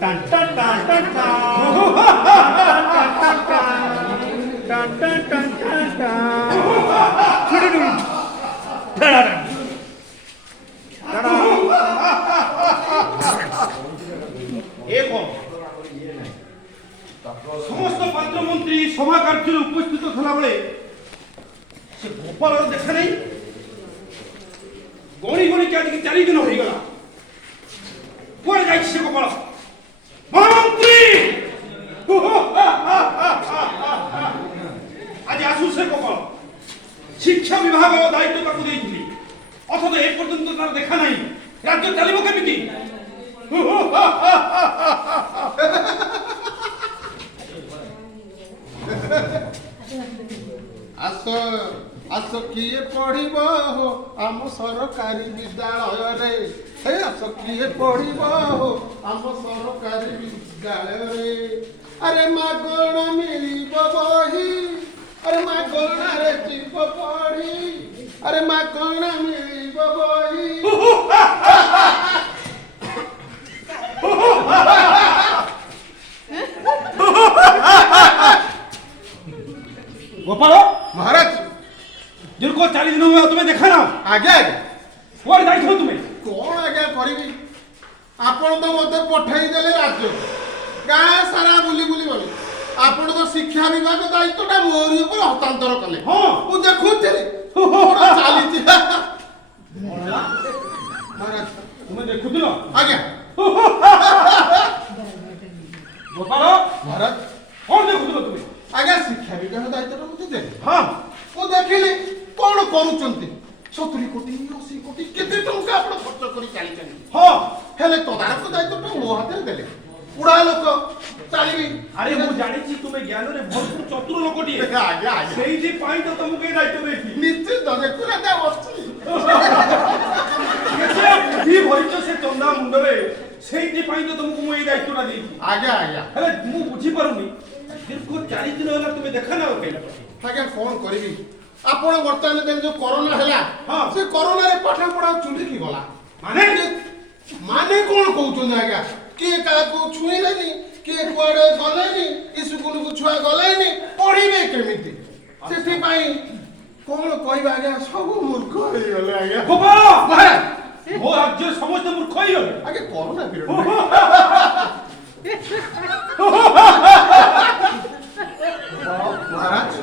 Tan tan tan tan tan. Tan tan tan tan tan. সমস্ত পাত্রমন্ত্রী সভা কার্যে উপস্থিত থাকলে সে গোপালর দেখা নেই। গণি গণি চারিদিকে 4 দিন হয়ে গেল। পরে যাইছে সে গোপাল মন্ত্রী আজ আসু সে গোপাল। শিক্ষা বিভাগ দায়িত্ব তাকে দিয়েছিলি, অথচ এ পর্যন্ত তার দেখা নাই। রাজ্য চালিব কেমিতি? আস আস কিয়ে পড়িব আম সরকারি বিদ্যালয়রে। হে আস কিয়ে পড়িব আম সরকারি বিদ্যালয়রে। আরে মাগଣା মিলিব বহি, আরে মাগଣାরে ଯିବ পড়ি, আরে মাগଣା মিলিব বহি। গোপাল মহারাজ দীর্ঘ 4 দিন হয়ে তুমি দেখা নাও। আগে আগে পরে যাইছো তুমি। কোন আগে করিবি? আপন তো মতে পঠাই দেলে রাজ্য, গাঁ সারা বুলি বুলি গলি। আপন তো শিক্ষা বিভাগ দায়িত্বটা মোরি উপরে হস্তান্তর কলে। হ্যাঁ ମୁଁ ଦେଖୁଥିଲି ଚାଲିଛି। ମହାରାଜ তুমি দেখুছিল? ଆଜ୍ଞା গোপাল ମହାରାଜ କଣ ଦେଖୁଥିଲ তুমি? ଆଜ୍ଞା ଶିକ୍ଷା ବିଭାଗ ଦାୟିତ୍ୱଟା ମୋତେ ଦେଲେ। ହଁ ମୁଁ ଦେଖିଲି କଣ କରୁଛନ୍ତି। 70 କୋଟି 80 କୋଟି କେତେ ଟଙ୍କା ଆପଣ ଖର୍ଚ୍ଚ କରି ଚାଲିଛନ୍ତି। ହଁ ହେଲେ ତଦାରଖ ଦାୟିତ୍ୱଟା ମୋ ହାତରେ ଦେଲେ। ବୁଢା ଲୋକ ଚାଲିବି। আরে ମୁଁ ଜାଣିଛି ତୁମେ ଜ୍ଞାନରେ ଭରପୁର ଚତୁର ଲୋକଟିଏ। ଆଜ୍ଞା ଆଜ୍ଞା ସେଇଥିପାଇଁ ତ ତମକୁ ଏ ଦାୟିତ୍ୱ ଦେଇଛି। ନିଶ୍ଚିତ ଦେଖୁନାହାନ୍ତି ବସିଛି। ବୁଦ୍ଧି ଭରିଛ ସେ ଚନ୍ଦା ମୁଣ୍ଡରେ, ସେଇଥିପାଇଁ ତ ତମକୁ ମୁଁ ଏଇ ଦାୟିତ୍ୱଟା ଦେଇଛି। ଆଜ୍ଞା ଆଜ୍ଞା ହେଲେ ମୁଁ ବୁଝିପାରୁନି, ଦୀର୍ଘ 4 ଦିନ ହେଲା ତୁମେ ଦେଖା ନାଉ କେହି। ଆଜ୍ଞା କଣ କରିବି? ଆପଣ ବର୍ତ୍ତମାନ ଯେମିତି ଯୋଉ କରୋନା ହେଲା, ହଁ। ସେ କରୋନାରେ ପାଠ ପଢା ଚୁଲିକି ଗଲା। ମାନେ ମାନେ କଣ କହୁଛନ୍ତି ଆଜ୍ଞା? କିଏ କାହାକୁ ଛୁଇଁଲେନି, କିଏ କୁଆଡେ ଗଲେନି, ସ୍କୁଲକୁ ଛୁଆ ଗଲେନି, ପଢିବେ କେମିତି? ସେଥିପାଇଁ କଣ କହିବା ଆଜ୍ଞା, ସବୁ ମୂର୍ଖ ହେଇଗଲେ ଆଜ୍ଞା। ଗୋପାଳ ମହାରାଜ ମୋ ରାଜ୍ୟରେ ସମସ୍ତେ ମୂର୍ଖ ହେଇଗଲେ। ଆଜ୍ଞା କରୋନା ପିରିୟଡ ମହାରାଜ